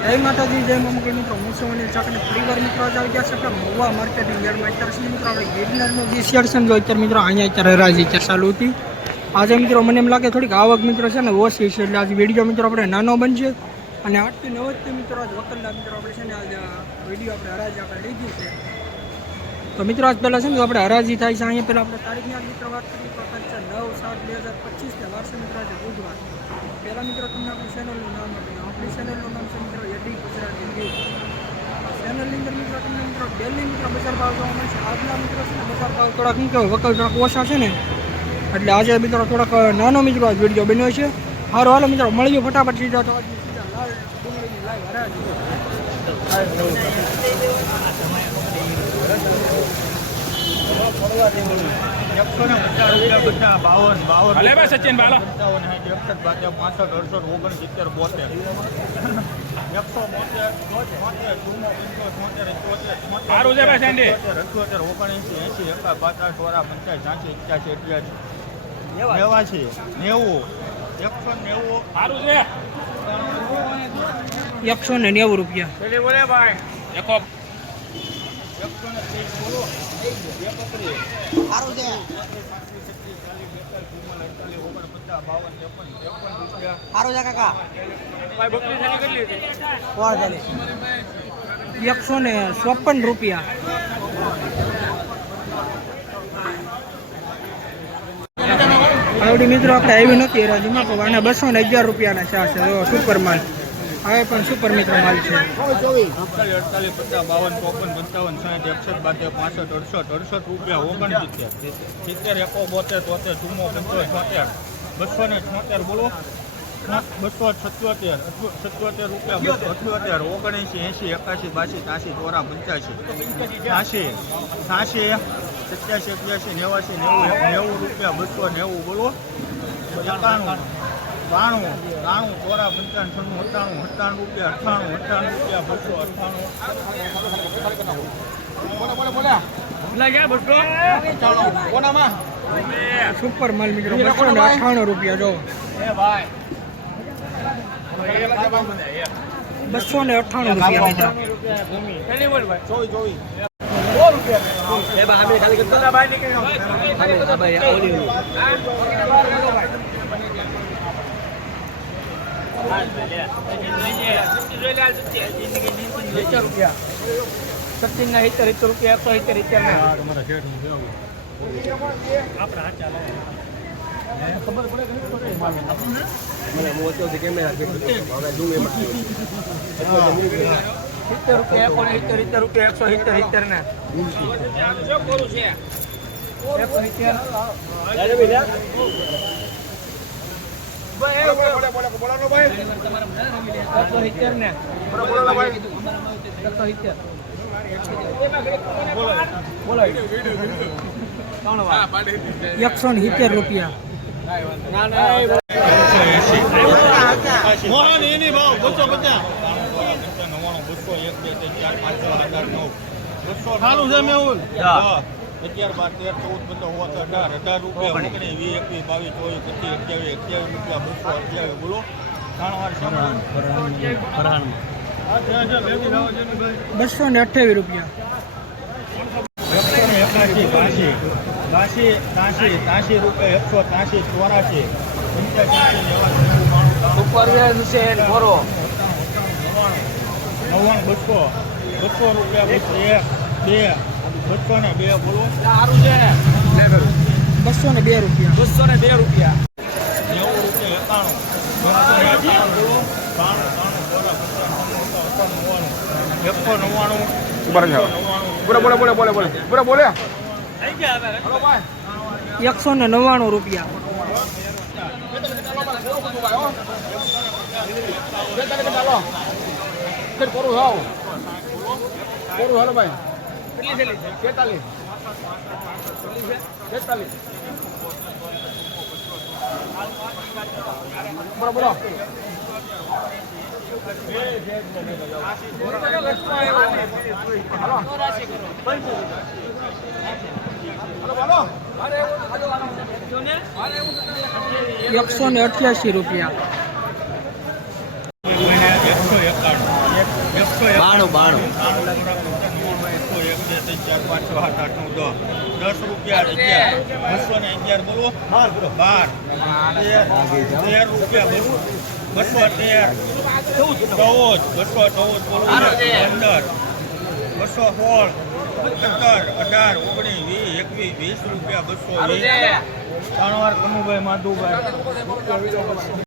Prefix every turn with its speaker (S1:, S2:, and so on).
S1: જય માતાજી, જય મમ્મી મિત્રો. હું છું અનિલ ચાકને મિત્રો આજે આવી ગયા છે આપણે મહુવા માર્કેટિંગ યાર્ડમાં અત્યારે છે મિત્રો આપણે ગિરનારનો જે શેડ છે ને જો અત્યારે મિત્રો અહીંયા અત્યારે હરાજી છે ચાલુ હતી. આજે મિત્રો મને એમ લાગે થોડીક આવક મિત્રો છે ને ઓછી છે એટલે આજે વીડિયો મિત્રો આપણે નાનો બનશે. અને આઠથી નવથી જ મિત્રો આજ વકલના મિત્રો આપણે છે ને આજે વીડિયો આપણે હરાજી આપણે લીધી છે. તો મિત્રો આજ પહેલાં છે ને આપણે હરાજી થાય છે, અહીંયા પહેલાં આપણે તારીખની મિત્રો વાત કરીએ તો તારીખ છે નવ સાત બે હજાર પચીસ ને વાર છે મિત્રો આજે બુધવાર. પહેલાં મિત્રો તમને આપણી ચેનલનું નામ આપીએ. આપણી ચેનલનું નામ છે મિત્રો વકલ થોડાક ઓછા છે ને. એટલે આજે મિત્રો થોડાક નાનો મિત્રો વીડિયો બન્યો છે. સારું હાલો મિત્રો મળીએ ફટાફટ સીધા તો
S2: એકસો ને પચાસ રૂપિયા બધા બાવન બાવન
S3: ભલે ભાઈ સચિન બાલો.
S2: પંચાવન સાઠ એકસઠ બાત્યા પાસઠ અડસઠ ઓગણસિત્તેર બોતેર એકસો બોતેર છોતેર ચુમ્મો પંચોતેર એકોતેર છોતેર
S3: સારું છે ભાઈ સેન્ડી.
S2: અઠ્યોતેર ઓગણએંસી એંસી એકા પાત્રીસ સોળા પંચાસ છ્યાસી એક્યાસી અઠ્યાસી નેવાસી નેવું. એકસો નેવું.
S3: સારું છે.
S1: એકસો ને નેવું રૂપિયા.
S3: બોલે ભાઈ.
S2: એકસો ને ત્રીસ
S1: સારું છે. કાકા. એકસો ને ચોપન રૂપિયા. આવડી મિત્રો આપણે આવી નથી રાજ્યમાં પણ આના બસો ને અગિયાર રૂપિયાના ચા છે. સુપર માલ હવે પણ સુપર મિત્રો માલ છે?
S2: અડતાલીસ પચાસ બાવન ચોપન પંચાવન સાઠ એકસઠ બાતેર પાસઠ અડસઠ અડસઠ રૂપિયા ઓગણસિત્તેર સિત્તેર એકો બોતેર તોતેર ચુમ્મો પંચોતેર છોતેર બસો ને છોતેર બોલો બસો સત્યોતેર સત્યોતેર રૂપિયા બસો અઠ્યોતેર ઓગણએંસી એંસી એકાસી બાસી ત્યાસી ચોરા પંચ્યાસી છ્યાસી છ્યાસી સત્યાસી અઠ્યાસી નેવાસી નેવું નેવું રૂપિયા બસો નેવું બોલો એકાણું. બાણું બાણું ચોરા પંચાણું છન્નું અઠ્ઠાણું અઠ્ઠાણું રૂપિયા અઠ્ઠાણું અઠ્ઠાણું રૂપિયા બસો અઠ્ઠાણું.
S1: સુપર માલ મિત્રો અઠ્ઠાણું રૂપિયા જો. બસો ને અઠ્ઠાણું રૂપિયા મિત્રો
S3: પેલી બોલ ભાઈ
S2: ચોવીસ ચોવીસ
S1: સત્તીન ના સિત્તેર સિત્તેર રૂપિયા એકસો સિત્તેર સિત્તેર ના સિત્તેર રૂપિયા એકો ને સિત્તેર સિત્તેર રૂપિયા એકસો સિત્તેર સિત્તેર સિત્તેર સિત્તેર એકસો સિત્તેર એકસો ને સિત્તેર રૂપિયા.
S2: મોહન એની ભાવ બસો પચાસ. નવ્વાણું બસો એક બે ચાર પાંચ છ હજાર નવ બસો સારું છે મેહુલ? અગિયાર બાર તેર ચૌદ પંદર હોત અઢાર અઢાર રૂપિયા ઓગણીસ. વીસ એકવીસ બાવીસ ચોવીસ પચીસ અઠ્યાવીસ અઠ્યાવીસ રૂપિયા બસો અઠ્યાવીસ બોલો.
S1: બસો ને અઠ્યાવીસ રૂપિયા.
S2: એકસો બાસી. બાસી ત્યાસી ત્યાસી રૂપિયા એકસો ત્યાસી ચોરાસી. નવ્વાણું બસો. બસો રૂપિયા બસો એક બે. બસો ને બે બોલો.
S1: બસો ને બે રૂપિયા.
S3: બસો ને બે રૂપિયા.
S2: નેવું રૂપિયા એકાણું. એકસો નવ્વાણું.
S3: બોલે બોલે બોલે બોલે બોલે. બોલે બોલે.
S1: એકસો ને નવ્વાણું રૂપિયા.
S3: કરું હાવ. કરું હાલો ભાઈ. તેતાલીસ તેતાલીસ બોલો બોલો
S1: એકસો ને અઠ્યાસી રૂપિયા
S2: એકસો એકાણું એક- એકસો એક-
S4: બાણું, બાણું.
S2: એકસો એક, બે, ત્રણ, ચાર, પાંચ, છ, સાત, આઠ, નવ, દસ. દસ રૂપિયા અગિયાર. બસો ને અગિયાર બોલો. બાર તેર. રૂપિયા બસો બસો તેર. ચૌદ. બસો ચૌદ બોલો. પંદર. બસો સોળ. સત્તર. અઢાર. ઓગણીસ. વીસ. એકવીસ. વીસ રૂપિયા બસો વીસ ત્રણ વાર કનુભાઈ માધુભાઈ.